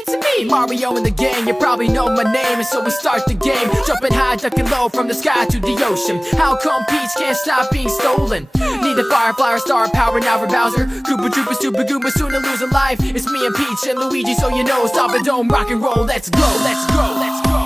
It's me, Mario and the gang, you probably know my name. And so we start the game, jumping high, ducking low, from the sky to the ocean. How come Peach can't stop being stolen? Need the Firefly or Star Power now for Bowser. Koopa Troopa, Super Goomba, soon to lose a life. It's me and Peach and Luigi, so you know, stop and don't rock and roll. Let's go, let's go, let's go.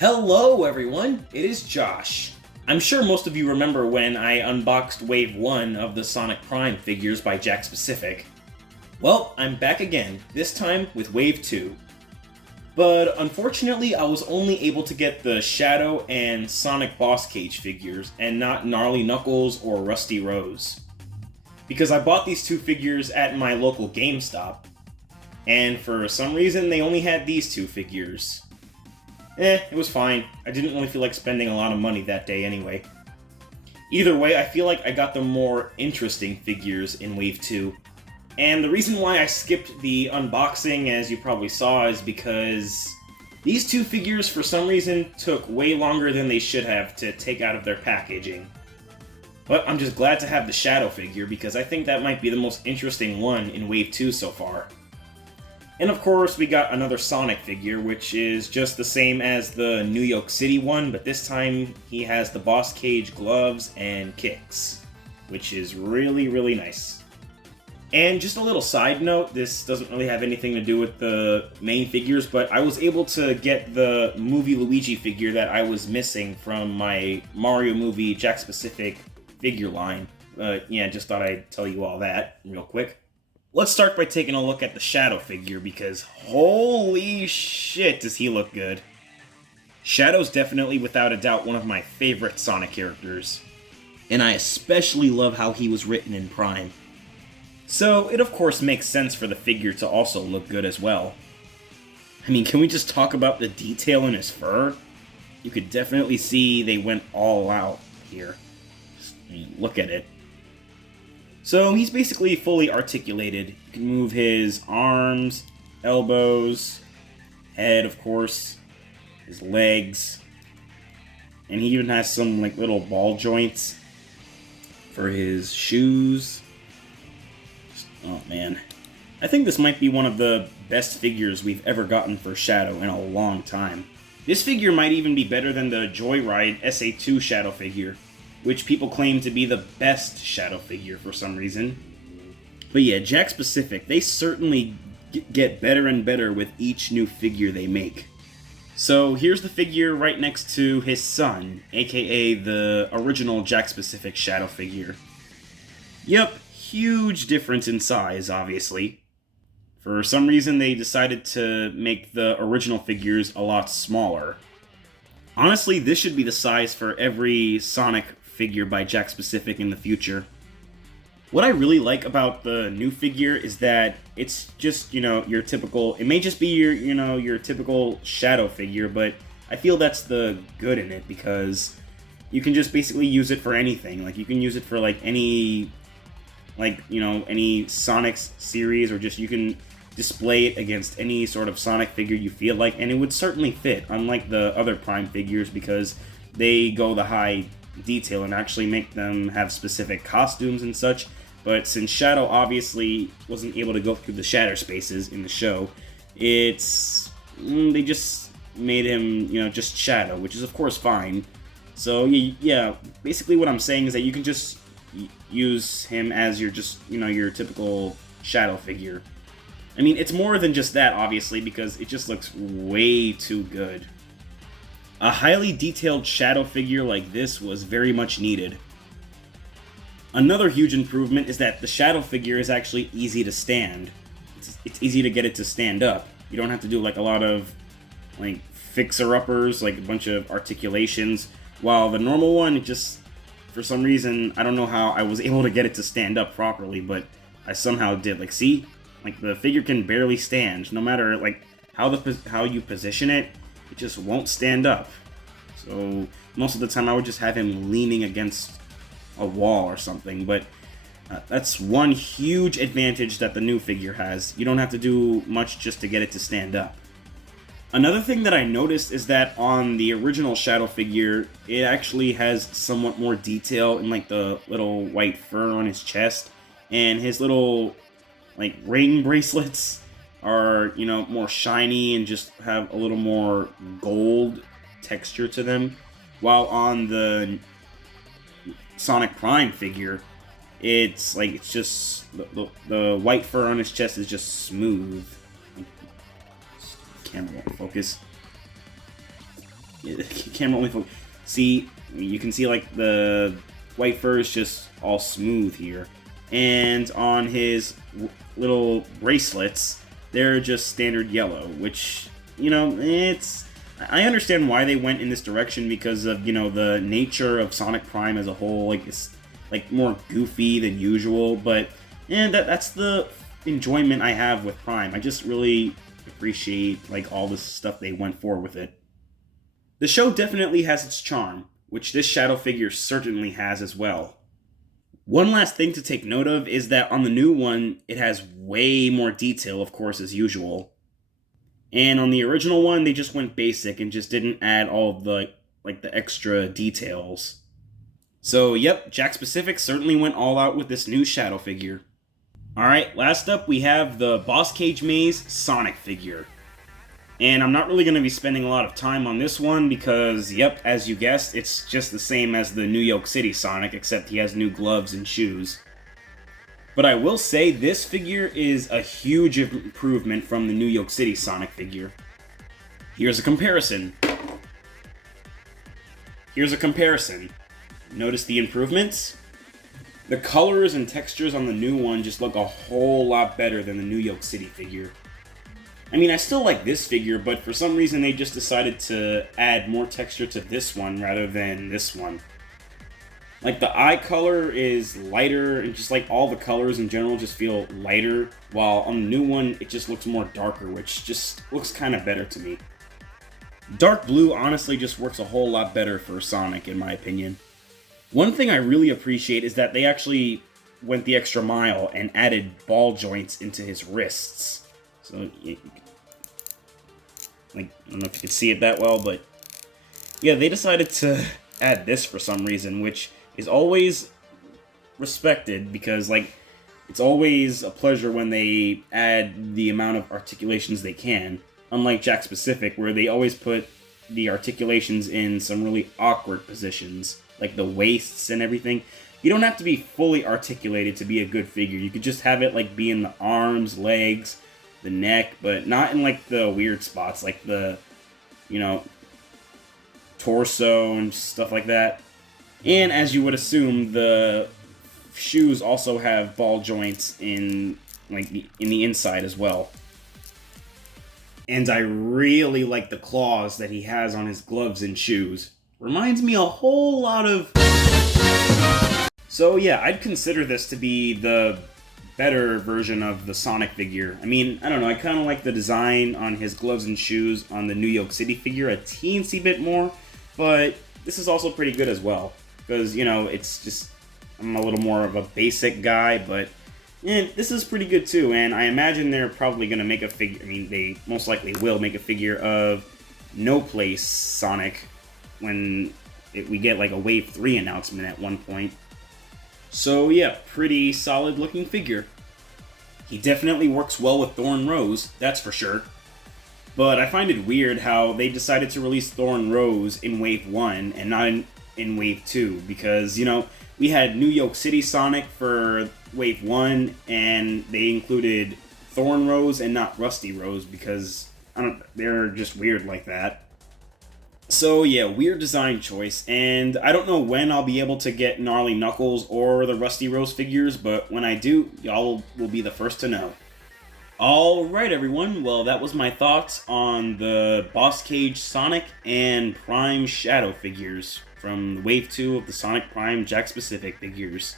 Hello everyone, it is Josh. I'm sure most of you remember when I unboxed Wave 1 of the Sonic Prime figures by Jakks. Well, I'm back again, this time with Wave 2. But unfortunately, I was only able to get the Shadow and Sonic Boscage figures, and not Gnarly Knuckles or Rusty Rose. Because I bought these two figures at my local GameStop, and for some reason they only had these two figures. It was fine. I didn't really feel like spending a lot of money that day anyway. Either way, I feel like I got the more interesting figures in Wave 2. And the reason why I skipped the unboxing, as you probably saw, is because these two figures, for some reason, took way longer than they should have to take out of their packaging. But I'm just glad to have the Shadow figure, because I think that might be the most interesting one in Wave 2 so far. And of course, we got another Sonic figure, which is just the same as the New York City one, but this time he has the Boscage gloves and kicks, which is really, really nice. And just a little side note, this doesn't really have anything to do with the main figures, but I was able to get the movie Luigi figure that I was missing from my Mario movie Jakks figure line. Yeah, just thought I'd tell you all that real quick. Let's start by taking a look at the Shadow figure, because holy shit does he look good. Shadow's definitely, without a doubt, one of my favorite Sonic characters. And I especially love how he was written in Prime. So it of course makes sense for the figure to also look good as well. I mean, can we just talk about the detail in his fur? You could definitely see they went all out here. I mean, look at it. So he's basically fully articulated. You can move his arms, elbows, head, of course, his legs, and he even has some like little ball joints for his shoes. Oh man, I think this might be one of the best figures we've ever gotten for Shadow in a long time. This figure might even be better than the Joyride SA2 Shadow figure, which people claim to be the best Shadow figure for some reason. But yeah, Jakks, they certainly get better and better with each new figure they make. So here's the figure right next to his son, aka the original Jakks Shadow figure. Yep, huge difference in size, obviously. For some reason they decided to make the original figures a lot smaller. Honestly, this should be the size for every Sonic figure by Jakks in the future. What I really like about the new figure is that it's just, your typical, it may just be your typical Shadow figure, but I feel that's the good in it, because you can just basically use it for anything. Like, you can use it for, like, any Sonic series, or just you can display it against any sort of Sonic figure you feel like, and it would certainly fit, unlike the other Prime figures, because they go the high detail and actually make them have specific costumes and such. But since Shadow obviously wasn't able to go through the shatter spaces in the show, they just made him, just Shadow, which is of course fine. So yeah, basically what I'm saying is that you can just use him as your your typical Shadow figure. I mean, it's more than just that, obviously, because it just looks way too good. A highly detailed Shadow figure like this was very much needed. Another huge improvement is that the Shadow figure is actually easy to stand. It's easy to get it to stand up. You don't have to do like a lot of like fixer-uppers, like a bunch of articulations, while the normal one, it just, for some reason, I don't know how I was able to get it to stand up properly, but I somehow did. Like, see? Like, the figure can barely stand, no matter like how you position it. It just won't stand up. So most of the time I would just have him leaning against a wall or something, but that's one huge advantage that the new figure has. You don't have to do much just to get it to stand up. Another thing that I noticed is that on the original Shadow figure, it actually has somewhat more detail in like the little white fur on his chest, and his little like ring bracelets are, you know, more shiny and just have a little more gold texture to them, while on the Sonic Prime figure, it's like it's just the white fur on his chest is just smooth. Camera won't focus. Yeah, the camera only focus. See, you can see like the white fur is just all smooth here, and on his little bracelets, they're just standard yellow, which, you know, I understand why they went in this direction because of, you know, the nature of Sonic Prime as a whole. Like, it's like more goofy than usual, but that's the enjoyment I have with Prime. I just really appreciate like all the stuff they went for with it. The show definitely has its charm, which this Shadow figure certainly has as well. One last thing to take note of is that on the new one, it has way more detail, of course, as usual. And on the original one, they just went basic and just didn't add all of the like the extra details. So, yep, Jakks Pacific certainly went all out with this new Shadow figure. Alright, last up we have the Boscage Maze Sonic figure. And I'm not really going to be spending a lot of time on this one because, yep, as you guessed, it's just the same as the New York City Sonic, except he has new gloves and shoes. But I will say this figure is a huge improvement from the New York City Sonic figure. Here's a comparison. Notice the improvements? The colors and textures on the new one just look a whole lot better than the New York City figure. I mean, I still like this figure, but for some reason they just decided to add more texture to this one rather than this one. Like, the eye color is lighter, and just like all the colors in general just feel lighter, while on the new one it just looks more darker, which just looks kind of better to me. Dark blue honestly just works a whole lot better for Sonic, in my opinion. One thing I really appreciate is that they actually went the extra mile and added ball joints into his wrists. So, like, I don't know if you can see it that well, but yeah, they decided to add this for some reason, which is always respected because, like, it's always a pleasure when they add the amount of articulations they can, unlike Jakks Pacific, where they always put the articulations in some really awkward positions, like the waists and everything. You don't have to be fully articulated to be a good figure. You could just have it like be in the arms, legs, the neck, but not in like the weird spots, like the, you know, torso and stuff like that. And as you would assume, the shoes also have ball joints in like in the inside as well. And I really like the claws that he has on his gloves and shoes. Reminds me a whole lot of... So yeah, I'd consider this to be the better version of the Sonic figure. I mean, I don't know, I kind of like the design on his gloves and shoes on the New York City figure a teensy bit more, but this is also pretty good as well. Because, you know, it's just, I'm a little more of a basic guy, but this is pretty good too, and I imagine they're probably going to make a figure, I mean, they most likely will make a figure of No Place Sonic when we get like a Wave 3 announcement at one point. So yeah, pretty solid looking figure. He definitely works well with Thorn Rose, that's for sure. But I find it weird how they decided to release Thorn Rose in Wave 1 and not in Wave 2, because, you know, we had New York City Sonic for Wave 1, and they included Thorn Rose and not Rusty Rose, because, they're just weird like that. So yeah, weird design choice, and I don't know when I'll be able to get Gnarly Knuckles or the Rusty Rose figures, but when I do, y'all will be the first to know. Alright everyone, well that was my thoughts on the Boscage Sonic and Prime Shadow figures from Wave 2 of the Sonic Prime Jakks Pacific figures.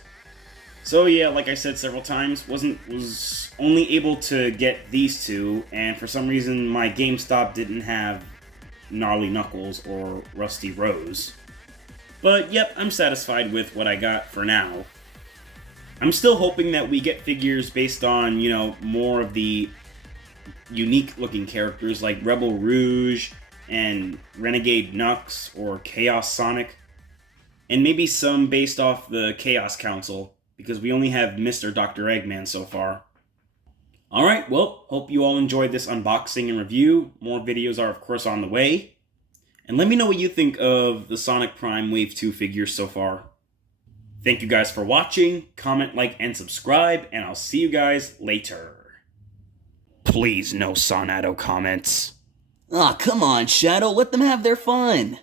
So yeah, like I said several times, was only able to get these two, and for some reason my GameStop didn't have Gnarly Knuckles or Rusty Rose. But yep, I'm satisfied with what I got for now. I'm still hoping that we get figures based on, you know, more of the unique looking characters like Rebel Rouge and Renegade Nux or Chaos Sonic. And maybe some based off the Chaos Council, because we only have Mr. Dr. Eggman so far. Alright, well, hope you all enjoyed this unboxing and review. More videos are of course on the way. And let me know what you think of the Sonic Prime Wave 2 figures so far. Thank you guys for watching, comment, like, and subscribe, and I'll see you guys later. Please no Sonato comments. Aw, come on, Shadow, let them have their fun.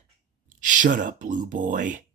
Shut up, Blue Boy.